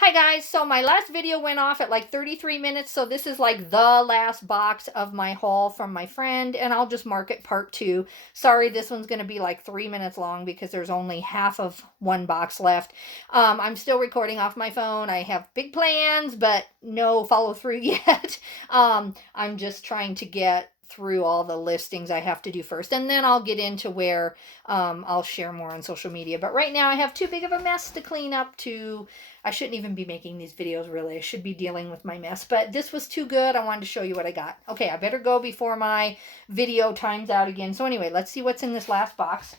Hi guys, so my last video went off at like 33 minutes, so this is like the last box of my haul from my friend, and I'll just mark it part 2. Sorry, this one's going to be like 3 minutes long because there's only half of one box left. I'm still recording off my phone. I have big plans, but no follow through yet. I'm just trying to get through all the listings I have to do first, and then I'll get into where I'll share more on social media. But right now I have too big of a mess to clean up to... I shouldn't even be making these videos, really. I should be dealing with my mess. But this was too good. I wanted to show you what I got. Okay, I better go before my video times out again. So anyway, let's see what's in this last box.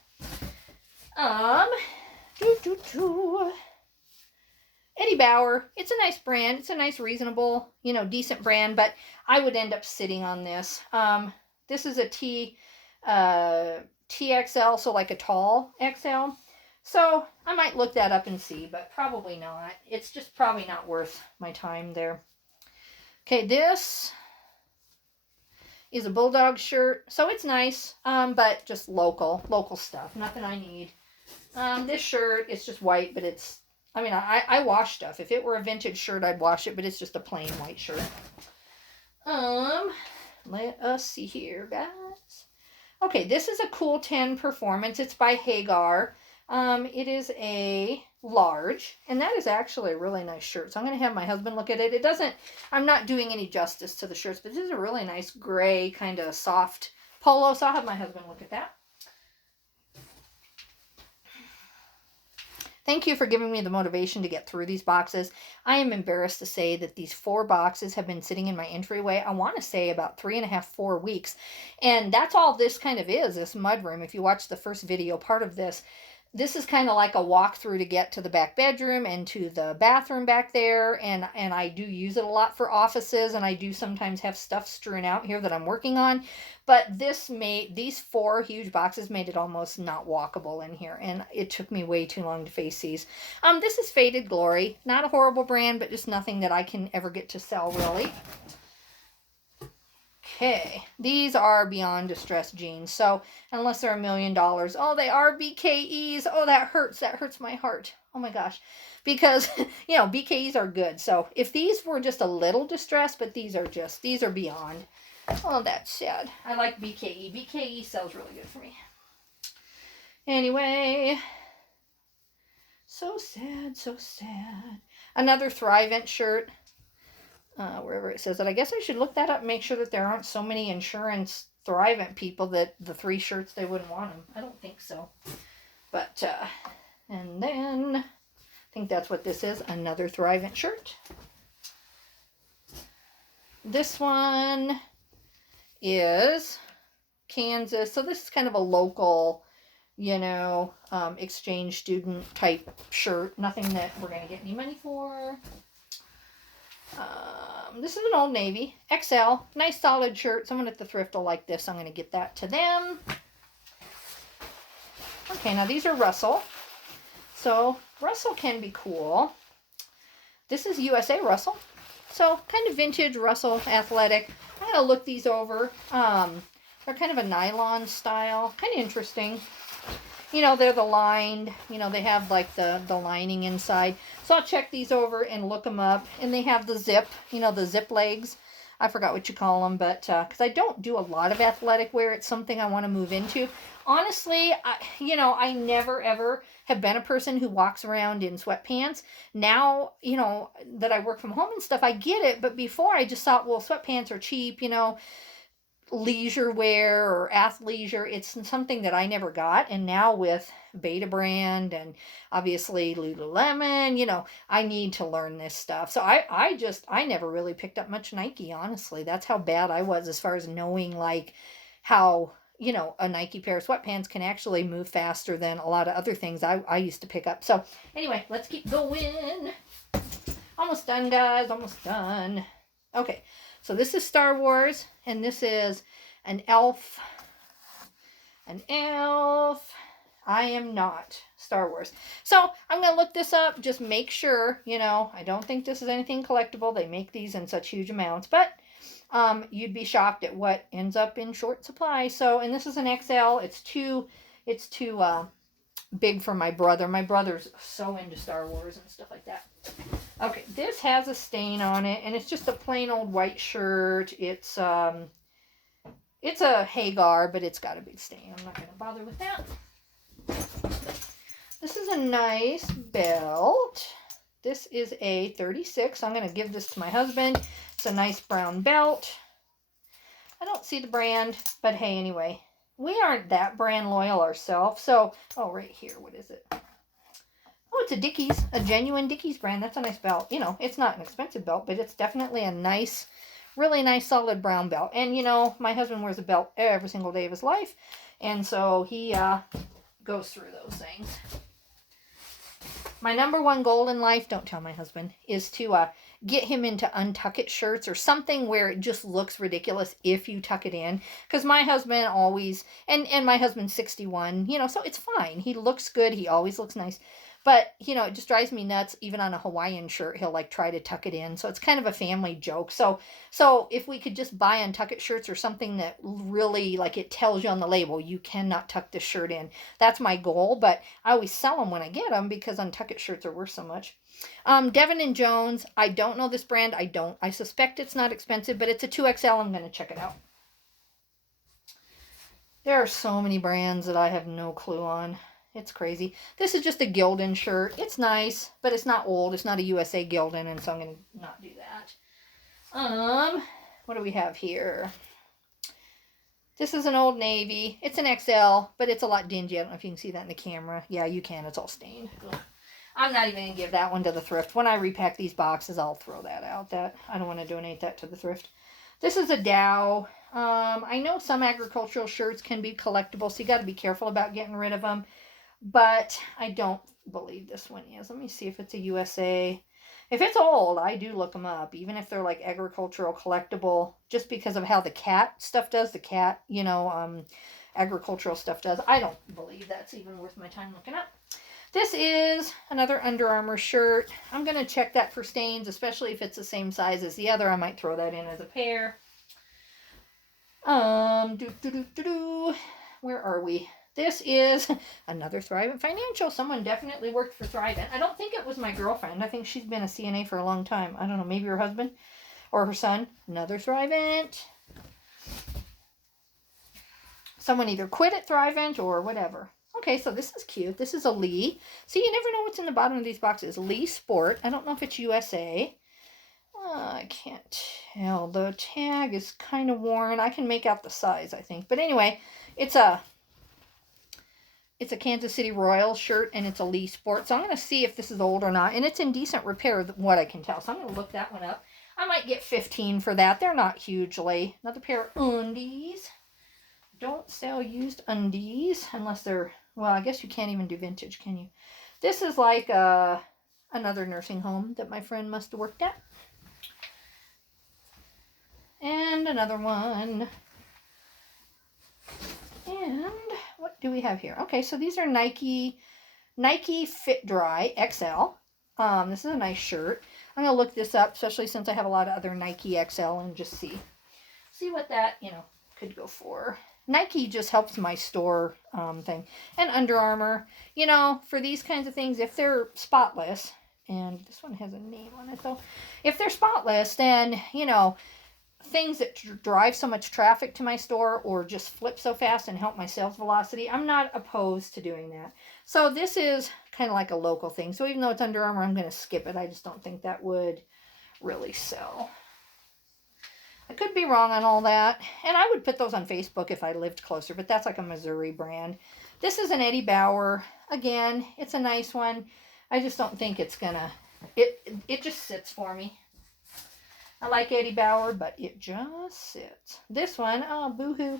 Eddie Bauer. It's a nice brand. It's a nice, reasonable, decent brand. But I would end up sitting on this. This is a TXL, so like a tall XL. So I might look that up and see, but probably not. It's just probably not worth my time there. Okay, this is a Bulldog shirt. So it's nice, but just local stuff. Nothing I need. This shirt is just white, but it's, I wash stuff. If it were a vintage shirt, I'd wash it, but it's just a plain white shirt. Let us see here, guys. Okay, this is a Cool 10 Performance. It's by Hagar. It is a large, and that is actually a really nice shirt. So I'm going to have my husband look at it. It doesn't, I'm not doing any justice to the shirts, but this is a really nice gray kind of soft polo. So I'll have my husband look at that. Thank you for giving me the motivation to get through these boxes. I am embarrassed to say that these 4 boxes have been sitting in my entryway, I want to say about 3.5, 4 weeks. And that's all this kind of is, this mudroom. If you watch the first video, part of this is kind of like a walkthrough to get to the back bedroom and to the bathroom back there. And I do use it a lot for offices, and I do sometimes have stuff strewn out here that I'm working on. But these 4 huge boxes made it almost not walkable in here. And it took me way too long to face these. This is Faded Glory. Not a horrible brand, but just nothing that I can ever get to sell, really. Okay, these are Beyond Distress jeans. So unless they're $1 million, oh, they are BKEs. Oh, that hurts. That hurts my heart. Oh my gosh, because BKEs are good. So if these were just a little distressed, but these are beyond. Oh, that's sad. I like BKE. BKE sells really good for me. Anyway, so sad, so sad. Another Thrivent shirt. Wherever it says that. I guess I should look that up and make sure that there aren't so many insurance Thrivent people that the 3 shirts, they wouldn't want them. I don't think so. But, and then, I think that's what this is. Another Thrivent shirt. This one is Kansas. So this is kind of a local, exchange student type shirt. Nothing that we're going to get any money for. This is an Old Navy XL, nice solid shirt. Someone at the thrift will like this. I'm going to get that to them. Okay, now these are Russell. So Russell can be cool. This is USA Russell. So kind of vintage Russell athletic. I'm going to look these over. They're kind of a nylon style. Kind of interesting. They're the lined, they have like the lining inside. So I'll check these over and look them up. And they have the zip, the zip legs. I forgot what you call them, but because I don't do a lot of athletic wear, it's something I want to move into. Honestly, I never ever have been a person who walks around in sweatpants. Now, that I work from home and stuff, I get it. But before I just thought, well, sweatpants are cheap, leisure wear or athleisure. It's something that I never got. And now with Beta Brand and obviously Lululemon, I need to learn this stuff. So I never really picked up much Nike, honestly. That's how bad I was as far as knowing like how, a Nike pair of sweatpants can actually move faster than a lot of other things I used to pick up. So anyway, let's keep going. Almost done, guys. Almost done. Okay. So this is Star Wars, and this is an elf. An elf. I am not Star Wars. So I'm going to look this up, just make sure, I don't think this is anything collectible. They make these in such huge amounts, but you'd be shocked at what ends up in short supply. So, and this is an XL. It's too big for my brother. My brother's so into Star Wars and stuff like that. Okay, this has a stain on it, and it's just a plain old white shirt. It's a Hagar, but it's got a big stain. I'm not going to bother with that. This is a nice belt. This is a 36. I'm going to give this to my husband. It's a nice brown belt. I don't see the brand, but hey, anyway. We aren't that brand loyal ourselves. So, oh, right here. What is it? Oh, it's a Dickies. A genuine Dickies brand. That's a nice belt. You know, it's not an expensive belt, but it's definitely a nice, really nice, solid brown belt. And, you know, my husband wears a belt every single day of his life. And so he goes through those things. My number one goal in life, don't tell my husband, is to get him into untuck it shirts or something where it just looks ridiculous if you tuck it in. Because my husband always, and my husband's 61, you know, so it's fine. He looks good. He always looks nice. But, you know, it just drives me nuts. Even on a Hawaiian shirt, he'll like try to tuck it in. So it's kind of a family joke. So if we could just buy untuck it shirts or something that really, like, it tells you on the label, you cannot tuck this shirt in. That's my goal. But I always sell them when I get them because untuck it shirts are worth so much. Devin and Jones. I don't know this brand. I suspect it's not expensive, but it's a 2XL. I'm going to check it out. There are so many brands that I have no clue on. It's crazy. This is just a Gildan shirt. It's nice, but it's not old. It's not a USA Gildan, and so I'm going to not do that. What do we have here? This is an Old Navy. It's an XL, but it's a lot dingy. I don't know if you can see that in the camera. Yeah, you can. It's all stained. Ugh. I'm not even going to give that one to the thrift. When I repack these boxes, I'll throw that out. I don't want to donate that to the thrift. This is a Dow. I know some agricultural shirts can be collectible, so you got to be careful about getting rid of them. But I don't believe this one is. Let me see if it's a USA. If it's old, I do look them up, even if they're like agricultural collectible, just because of how the cat stuff does. The cat, you know, agricultural stuff does. I don't believe that's even worth my time looking up. This is another Under Armour shirt. I'm going to check that for stains, especially if it's the same size as the other. I might throw that in as a pair. Where are we? This is another Thrivent Financial. Someone definitely worked for Thrivent. I don't think it was my girlfriend. I think she's been a CNA for a long time. I don't know, maybe her husband or her son. Another Thrivent. Someone either quit at Thrivent or whatever. Okay, so this is cute. This is a Lee. See, you never know what's in the bottom of these boxes. Lee Sport. I don't know if it's USA. I can't tell. The tag is kind of worn. I can make out the size, I think. But anyway, it's a Kansas City Royals shirt, and it's a Lee Sport. So I'm going to see if this is old or not. And it's in decent repair, what I can tell. So I'm going to look that one up. I might get 15 for that. They're not hugely. Another pair of undies. Don't sell used undies unless they're, well, I guess you can't even do vintage, can you? This is like another nursing home that my friend must have worked at. And another one. And what do we have here? Okay, so these are Nike Fit Dry XL. This is a nice shirt. I'm going to look this up, especially since I have a lot of other Nike XL, and just see what that, you know, could go for. Nike just helps my store thing. And Under Armour, you know, for these kinds of things, if they're spotless, and this one has a name on it, though. If they're spotless, then, you know, things that drive so much traffic to my store or just flip so fast and help my sales velocity, I'm not opposed to doing that. So this is kind of like a local thing. So even though it's Under Armour, I'm going to skip it. I just don't think that would really sell. I could be wrong on all that. And I would put those on Facebook if I lived closer, but that's like a Missouri brand. This is an Eddie Bauer. Again, it's a nice one. I just don't think it's going to, it just sits for me. I like Eddie Bauer, but it just sits. This one, oh, boo-hoo.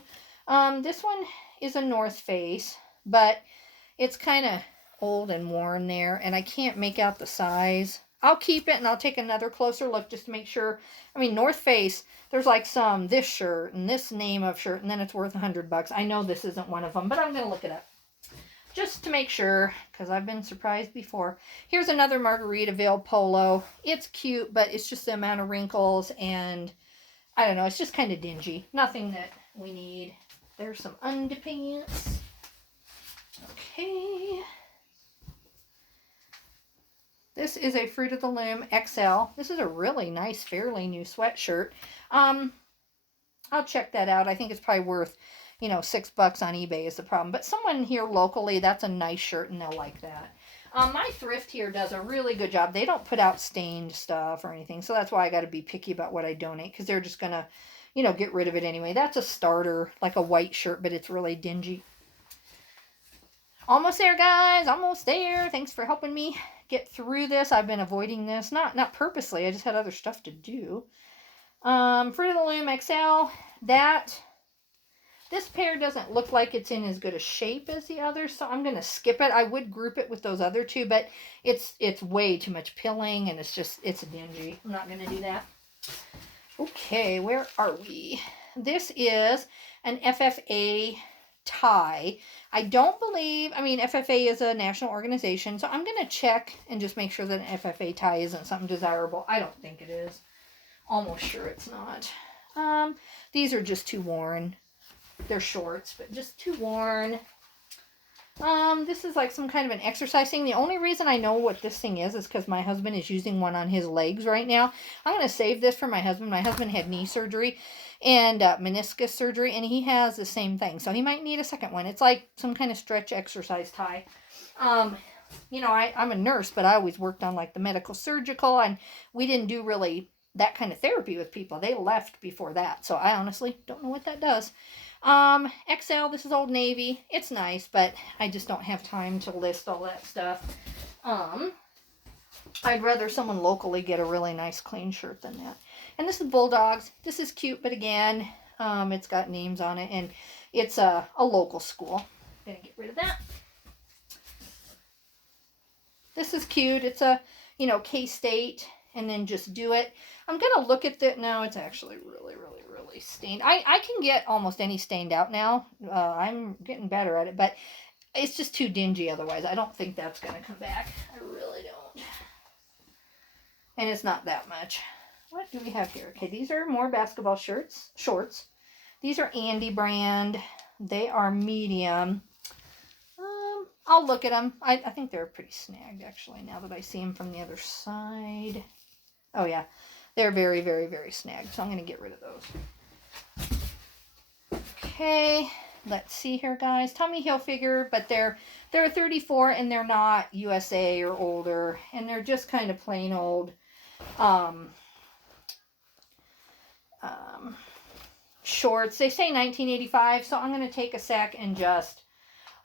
This one is a North Face, but it's kind of old and worn there, and I can't make out the size. I'll keep it, and I'll take another closer look just to make sure. I mean, North Face, there's like this shirt and this name of shirt, and then it's worth $100. I know this isn't one of them, but I'm going to look it up just to make sure, because I've been surprised before. Here's another Margaritaville polo. It's cute, but it's just the amount of wrinkles, and I don't know, it's just kind of dingy. Nothing that we need. There's some underpants. Okay. This is a Fruit of the Loom XL. This is a really nice, fairly new sweatshirt. I'll check that out. I think it's probably worth, $6 on eBay is the problem. But someone here locally, that's a nice shirt and they'll like that. My thrift here does a really good job. They don't put out stained stuff or anything. So that's why I got to be picky about what I donate, because they're just going to, get rid of it anyway. That's a starter, like a white shirt, but it's really dingy. Almost there, guys. Almost there. Thanks for helping me get through this. I've been avoiding this. Not purposely. I just had other stuff to do. Fruit of the Loom XL. This pair doesn't look like it's in as good a shape as the others, so I'm going to skip it. I would group it with those other two, but it's way too much pilling, and it's dingy. I'm not going to do that. Okay, where are we? This is an FFA tie. I don't believe, FFA is a national organization, so I'm going to check and just make sure that an FFA tie isn't something desirable. I don't think it is. Almost sure it's not. These are just too worn. They're shorts, but just too worn. This is like some kind of an exercise thing. The only reason I know what this thing is because my husband is using one on his legs right now. I'm going to save this for my husband. My husband had knee surgery and meniscus surgery, and he has the same thing. So he might need a second one. It's like some kind of stretch exercise tie. I'm a nurse, but I always worked on like the medical surgical, and we didn't do really that kind of therapy with people. They left before that. So I honestly don't know what that does. XL, this is Old Navy. It's nice, but I just don't have time to list all that stuff. I'd rather someone locally get a really nice clean shirt than that. And this is Bulldogs. This is cute, but again, it's got names on it, and it's a local school. I'm gonna get rid of that. This is cute. It's a, K-State, and then just do it. I'm gonna look at that. No, it's actually really, really, really stained. I can get almost any stained out now. I'm getting better at it, but it's just too dingy otherwise. I don't think that's gonna come back. I really don't. And it's not that much. What do we have here? Okay, these are more basketball shorts. These are Andy brand. They are medium. I'll look at them. I think they're pretty snagged actually now that I see them from the other side. Oh yeah, they're very, very, very snagged. So I'm going to get rid of those. Okay, let's see here, guys. Tommy Hilfiger, but they're 34 and they're not USA or older, and they're just kind of plain old shorts. They say 1985, so I'm going to take a sec and just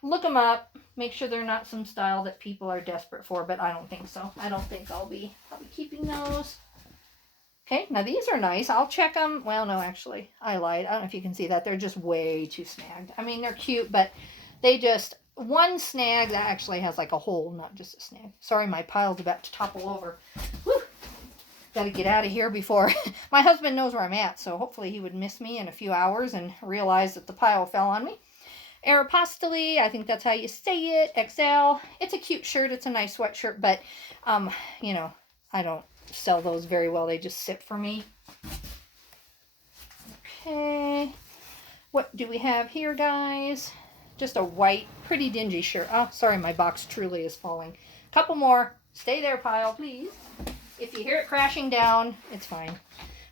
look them up, make sure they're not some style that people are desperate for, but I don't think so. I don't think I'll be keeping those. Okay, now these are nice. I'll check them. Well, no, actually, I lied. I don't know if you can see that. They're just way too snagged. They're cute, but they just, one snag that actually has like a hole, not just a snag. Sorry, my pile's about to topple over. Whew. Got to get out of here before my husband knows where I'm at, so hopefully he would miss me in a few hours and realize that the pile fell on me. Aeropostale, I think that's how you say it. XL. It's a cute shirt. It's a nice sweatshirt, but, I don't sell those very well. They just sit for me. Okay. What do we have here, guys? Just a white, pretty dingy shirt. Oh, sorry, my box truly is falling. Couple more. Stay there, pile, please. If you hear it crashing down, it's fine.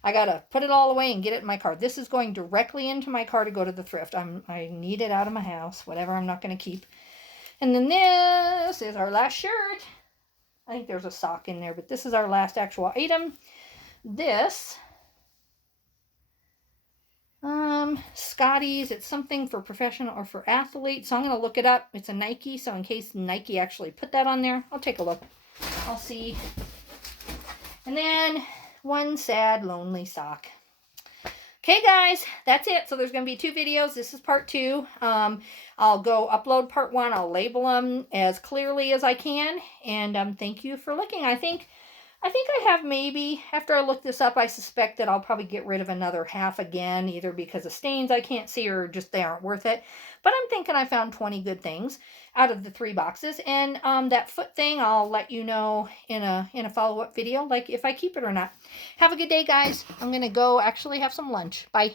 I gotta put it all away and get it in my car. This is going directly into my car to go to the thrift. I need it out of my house. Whatever, I'm not going to keep. And then this is our last shirt. I think there's a sock in there, but this is our last actual item. This, Scotty's. It's something for professional or for athletes. So I'm going to look it up. It's a Nike, so in case Nike actually put that on there, I'll take a look. I'll see. And then one sad, lonely sock. Okay, guys, that's it. So there's going to be 2 videos. This is part 2. I'll go upload part 1. I'll label them as clearly as I can. And thank you for looking. I think I have maybe, after I look this up, I suspect that I'll probably get rid of another half again, either because of stains I can't see or just they aren't worth it. But I'm thinking I found 20 good things out of the 3 boxes. And that foot thing, I'll let you know in a follow-up video, like if I keep it or not. Have a good day, guys. I'm going to go actually have some lunch. Bye.